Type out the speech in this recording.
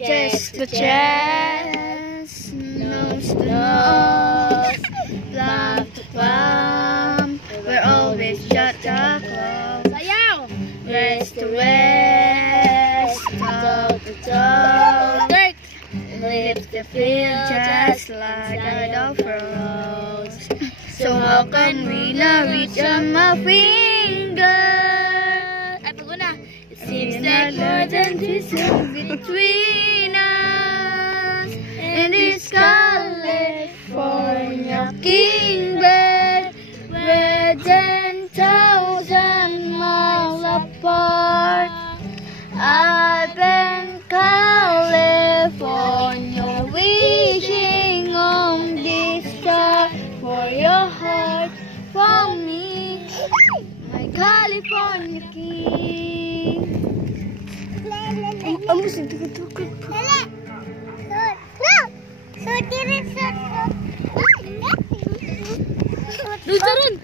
Chest to chest, nose to nose, plum to plum, we're always just a close. West to west, toe to toe, lips to feel just like a dove rose. So how can we not reach on my finger? It seems like more than distance between us. And this California kingbird, we're 10,000 miles apart. I've been California, wishing on this star for your heart, for me, my California king. Ang musik tukut-tukut. Turun.